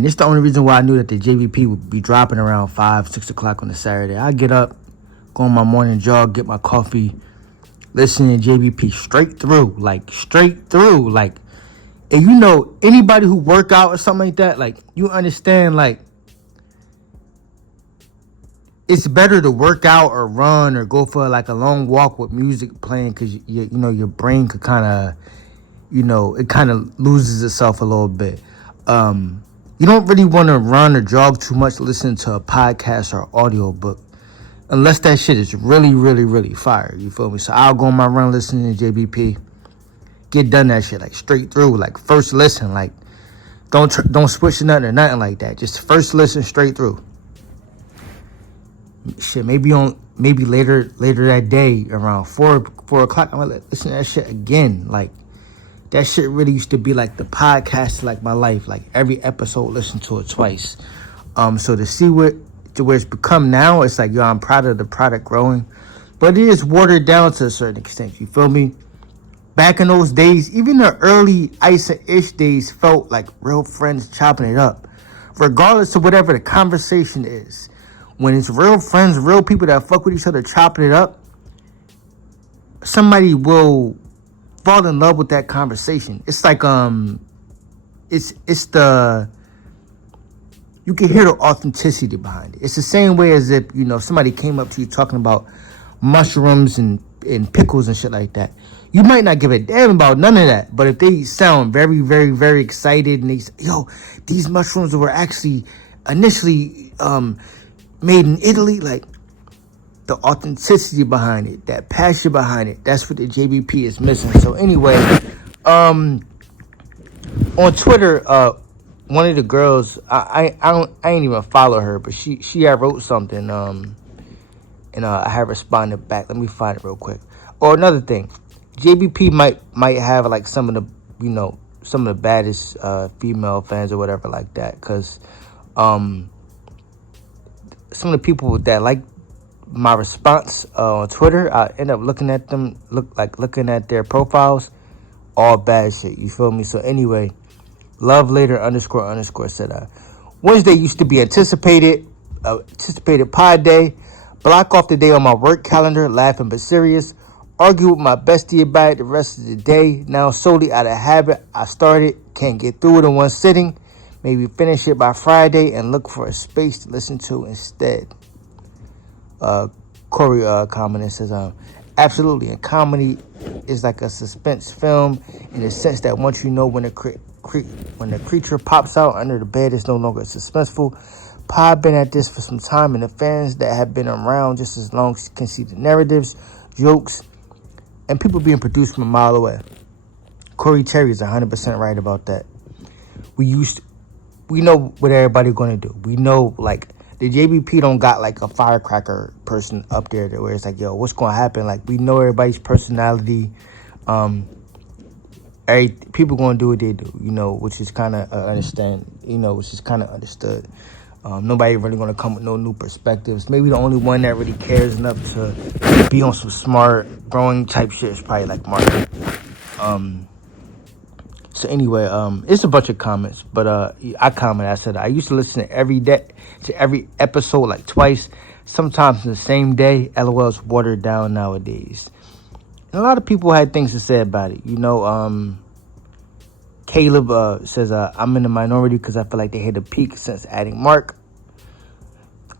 And it's the only reason why I knew that the JVP would be dropping around 5, 6 o'clock on a Saturday. I get up, go on my morning jog, get my coffee, listen to JVP straight through. And you know, anybody who work out or something like that, like, you understand, like, it's better to work out or run or go for like a long walk with music playing, because you know your brain could kind of, you know, it kind of loses itself a little bit. You don't really want to run or jog too much listening to a podcast or audio book, unless that shit is really, really, really fire. You feel me? So I'll go on my run listening to JBP, get done that shit like straight through, like first listen, like don't switch to nothing or nothing like that. Just first listen straight through. Shit, maybe later that day around 4 o'clock, I'm gonna listen to that shit again. Like, that shit really used to be like the podcast, like my life. Like, every episode, listen to it twice. So to see where it's become now, it's like, yo, I'm proud of the product growing, but it is watered down to a certain extent. You feel me? Back in those days, even the early Ice and Ish days felt like real friends chopping it up, regardless of whatever the conversation is. When it's real friends, real people that fuck with each other chopping it up, somebody will fall in love with that conversation. It's like it's the, you can hear the authenticity behind it. It's the same way as if, you know, somebody came up to you talking about mushrooms and pickles and shit like that. You might not give a damn about none of that, but if they sound very, very, very excited and they say, yo, these mushrooms were actually initially made in Italy, like, the authenticity behind it, that passion behind it, that's what the JBP is missing. So anyway, on Twitter, one of the girls, I ain't even follow her, but she had wrote something, and I have responded back. Let me find it real quick. Or another thing, JBP might have like some of the, you know, some of the baddest female fans or whatever like that, because some of the people that like my response on Twitter, I end up looking at them, looking at their profiles, all bad shit. You feel me? So anyway, love later _ said, Wednesday used to be anticipated pod day. Block off the day on my work calendar, laughing but serious. Argue with my bestie about it the rest of the day. Now solely out of habit, I started. Can't get through it in one sitting. Maybe finish it by Friday and look for a space to listen to instead. Corey commented, says, absolutely. And comedy is like a suspense film in the sense that once you know when the creature pops out under the bed, it's no longer suspenseful. Pod been at this for some time, and the fans that have been around just as long can see the narratives, jokes, and people being produced from a mile away. Corey Terry is 100% right about that. We know what everybody's going to do. We know, like, the JBP don't got, like, a firecracker person up there where it's like, yo, what's going to happen? Like, we know everybody's personality. People going to do what they do, you know, which is kind of which is kind of understood. Nobody really going to come with no new perspectives. Maybe the only one that really cares enough to be on some smart, growing type shit is probably, like, Mark. So anyway, it's a bunch of comments, but I commented. I said I used to listen to every episode like twice, sometimes in the same day. LOL's watered down nowadays. And a lot of people had things to say about it. You know, Caleb says I'm in the minority because I feel like they hit a peak since adding Mark.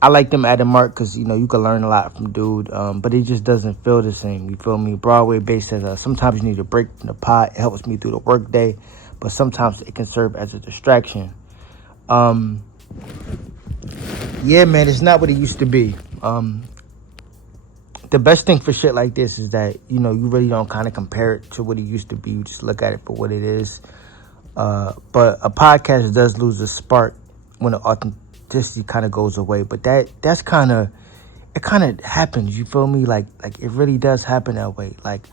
I like them adding Mark because, you know, you can learn a lot from dude, but it just doesn't feel the same. You feel me? Broadway Bass says, sometimes you need a break from the pot. It helps me through the work day, but sometimes it can serve as a distraction. Yeah, man, it's not what it used to be. The best thing for shit like this is that, you know, you really don't kind of compare it to what it used to be. You just look at it for what it is. But a podcast does lose a spark when the authenticity kind of goes away, but that's kind of, it kind of happens, you feel me? Like it really does happen that way. Like,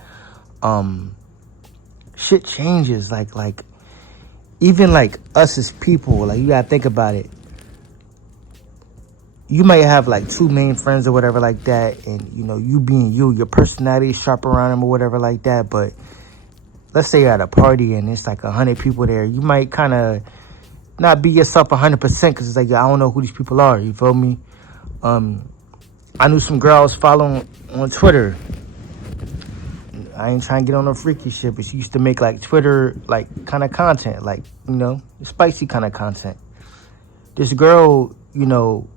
shit changes. Like even like us as people, like, you gotta think about it. You might have like two main friends or whatever like that, and, you know, you being you, your personality is sharp around them or whatever like that, but let's say you're at a party and it's like 100 people there. You might kind of not be yourself 100% because it's like I don't know who these people are. You feel me? I knew some girls following on Twitter. I ain't trying to get on no freaky shit, but she used to make like Twitter like kind of content, like, you know, spicy kind of content. This girl, you know,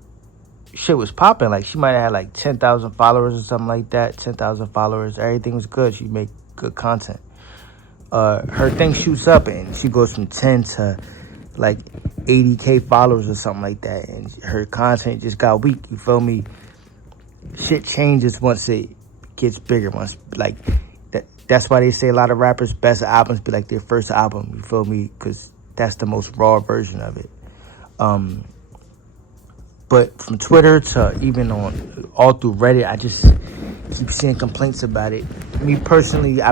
shit was popping. Like she might have had like 10,000 followers or something like that. 10,000 followers. Everything was good. She make good content. Her thing shoots up and she goes from 10 to like 80K followers or something like that. And her content just got weak. You feel me? Shit changes once it gets bigger. Once like that's why they say a lot of rappers' best albums be like their first album. You feel me? Because that's the most raw version of it. But from Twitter to even on all through Reddit, I just keep seeing complaints about it. Me personally, I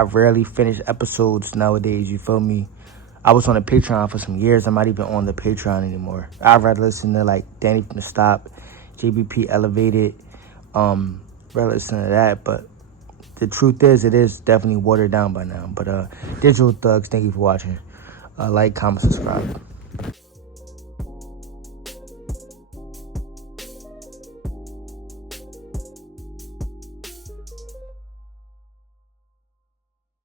rarely finish episodes nowadays. You feel me? I was on a Patreon for some years. I'm not even on the Patreon anymore. I'd rather listen to like Danny from the Stop, JBP Elevated, rather listen to that. But the truth is, it is definitely watered down by now. But Digital Thugs, thank you for watching. Like, comment, subscribe.